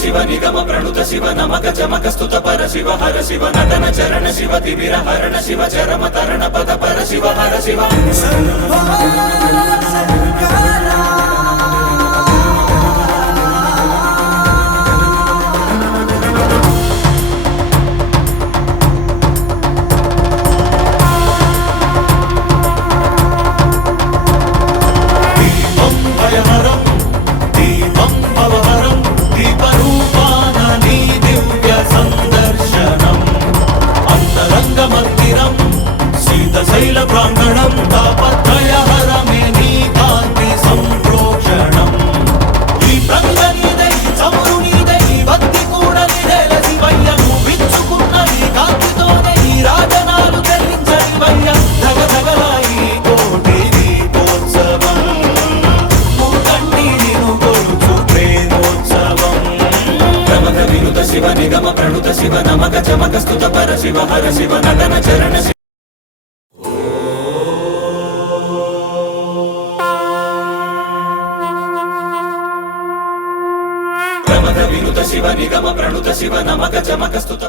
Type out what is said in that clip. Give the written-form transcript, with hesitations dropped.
शिव निगम प्रणुत शिव नमक चमक स्तुत पर शिव हर शिव नटन चरण शिव तिमिर हरण शिव चरम तरण पद पर शिव हर शिव శైల ప్రాంగణం తాపత్రయహరమే నీ కాంతి సంప్రోక్షణం ఈ ప్రంగనీదై చమురు నీదై భక్తి కూడా నిదేల శివయ్య నువ్విచ్చుకున్న ఈ కాంతితోనే ఈ రాజనాలు చెల్లించనివయ్య ధగధగలాయి కోటి దీపోత్సవం మూకంటి నిను కొలుచు ప్రేమోత్సవం ప్రమథ వినుత శివ నిగమ ప్రణుత శివ నమక చమక స్తుత పర శివ హర శివ నటన చరణ विनुत शिव निगम प्रणुत शिव नमक चमक स्तुत